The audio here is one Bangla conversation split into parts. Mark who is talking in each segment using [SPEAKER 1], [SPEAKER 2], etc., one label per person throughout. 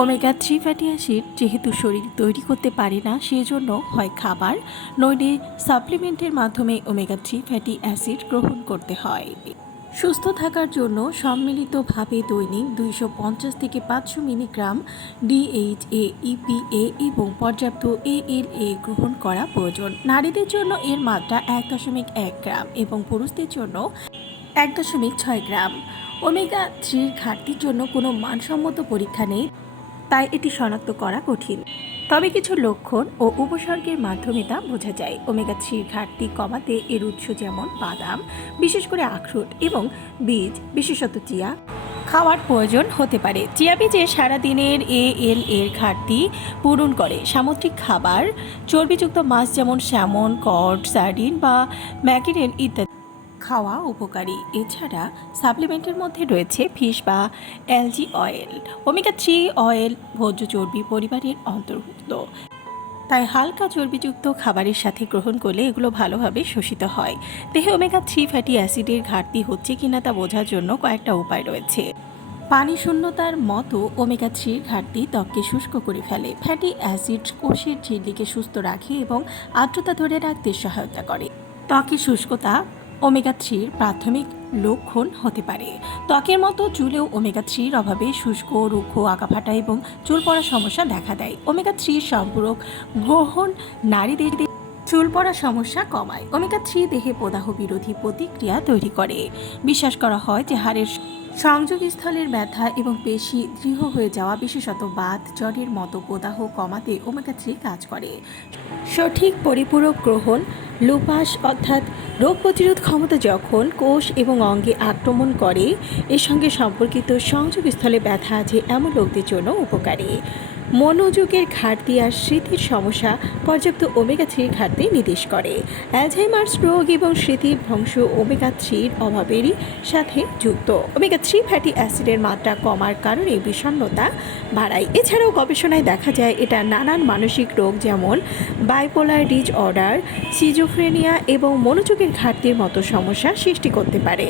[SPEAKER 1] ওমেগা থ্রি ফ্যাটি অ্যাসিড যেহেতু শরীর তৈরি করতে পারে না, সেজন্য হয় খাবার। নইলে সাপ্লিমেন্টের মাধ্যমে ওমেগা থ্রি ফ্যাটি অ্যাসিড গ্রহণ করতে হয়। সুস্থ থাকার জন্য সম্মিলিতভাবে দৈনিক দুইশো পঞ্চাশ থেকে পাঁচশো মিলিগ্রাম ডিএইচএ ইপিএ এবং পর্যাপ্ত এএলএ গ্রহণ করা প্রয়োজন। নারীদের জন্য এর মাত্রা এক দশমিক এক গ্রাম এবং পুরুষদের জন্য এক দশমিক ছয় গ্রাম। ওমেগা থ্রির ঘাটতির জন্য কোনো মানসম্মত পরীক্ষা নেই। তাই এটি শনাক্ত করা কঠিন। তবে কিছু লক্ষণ ও উপসর্গের মাধ্যমে তা বোঝা যায়। ওমেগা থ্রির ঘাটতি কমাতে এর উৎস যেমন বাদাম, বিশেষ করে আখরোট এবং বীজ, বিশেষত চিয়া, খাওয়ার প্রয়োজন হতে পারে। চিয়া বীজে সারাদিনের এ এল এর ঘাটতি পূরণ করে। সামুদ্রিক খাবার, চর্বিযুক্ত মাছ যেমন স্যামন কড সার্ডিন বা ম্যাকিরেল ইত্যাদি। খাওয়া উপকারী। এছাড়া সাপ্লিমেন্টের মধ্যে রয়েছে ফিশ বা algae oil omega three oil ভোজ্য চর্বি পরিবারের অন্তর্ভুক্ত। তাই হালকা চর্বিযুক্ত খাবারের সাথে গ্রহণ করলে এগুলো ভালোভাবে শোষিত হয়। দেহে ওমেগা থ্রি ফ্যাটি অ্যাসিডের ঘাটতি হচ্ছে কিনা তা বোঝার জন্য কয়েকটা উপায় রয়েছে। পানি শূন্যতার মতো ওমেগা থ্রির ঘাটতি ত্বককে শুষ্ক করে ফেলে। ফ্যাটি অ্যাসিড কোষের ঝিল্লিকে সুস্থ রাখে এবং আর্দ্রতা ধরে রাখতে সহায়তা করে। ত্বকের শুষ্কতা ওমেগা থ্রির প্রাথমিক লক্ষণ হতে পারে। ত্বকের মতো চুলেও ওমেগা থ্রির অভাবে শুষ্ক, রুক্ষ আঁকাফাটা এবং চুল পড়ার সমস্যা দেখা দেয়। ওমেগা থ্রির সম্পূরক গ্রহণ নারীদের চুল পড়া সমস্যা কমায়। ওমেগা থ্রি দেহে প্রদাহ বিরোধী প্রতিক্রিয়া তৈরি করে। বিশ্বাস করা হয় যে হাড়ের সংযোগস্থলের ব্যথা এবং পেশি দৃঢ় হয়ে যাওয়া বিশেষত বাত, জ্বরের মতো প্রদাহ কমাতে ওমেগা থ্রি কাজ করে। সঠিক পরিপূরক গ্রহণ, লুপাস অর্থাৎ রোগ প্রতিরোধ ক্ষমতা যখন কোষ এবং অঙ্গে আক্রমণ করে, এর সঙ্গে সম্পর্কিত সংযোগস্থলে ব্যথা আছে এমন লোকদের জন্য উপকারী। মনোযোগের ঘাটতি আর স্মৃতির সমস্যা পর্যাপ্ত ওমেগা থ্রির ঘাটতি নির্দেশ করে। অ্যালঝাইমার্স রোগ এবং স্মৃতির ধ্বংস ওমেগা থ্রির অভাবেরই সাথে যুক্ত। ওমেগা থ্রি ফ্যাটি অ্যাসিডের মাত্রা কমার কারণে বিষণ্ণতা বাড়ায়। এছাড়াও গবেষণায় দেখা যায়, এটা নানান মানসিক রোগ যেমন বাইপোলার ডিজ অর্ডার সিজোফ্রেনিয়া এবং মনোযোগের ঘাটতির মতো সমস্যা সৃষ্টি করতে পারে।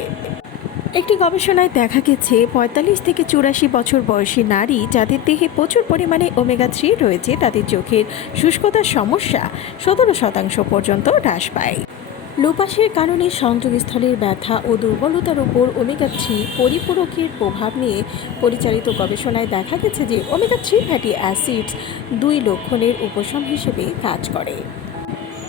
[SPEAKER 1] একটি গবেষণায় দেখা গেছে, পঁয়তাল্লিশ থেকে চুরাশি বছর বয়সী নারী যাদের দেহে প্রচুর পরিমাণে ওমেগা থ্রি রয়েছে, তাদের চোখের শুষ্কতার সমস্যা সতেরো শতাংশ পর্যন্ত হ্রাস পায়। লুপাসের কারণে সংযোগস্থলের ব্যথা ও দুর্বলতার উপর ওমেগা থ্রি পরিপূরকের প্রভাব নিয়ে পরিচালিত গবেষণায় দেখা গেছে যে ওমেগা থ্রি ফ্যাটি অ্যাসিডস দুই লক্ষণের উপশম হিসেবে কাজ করে।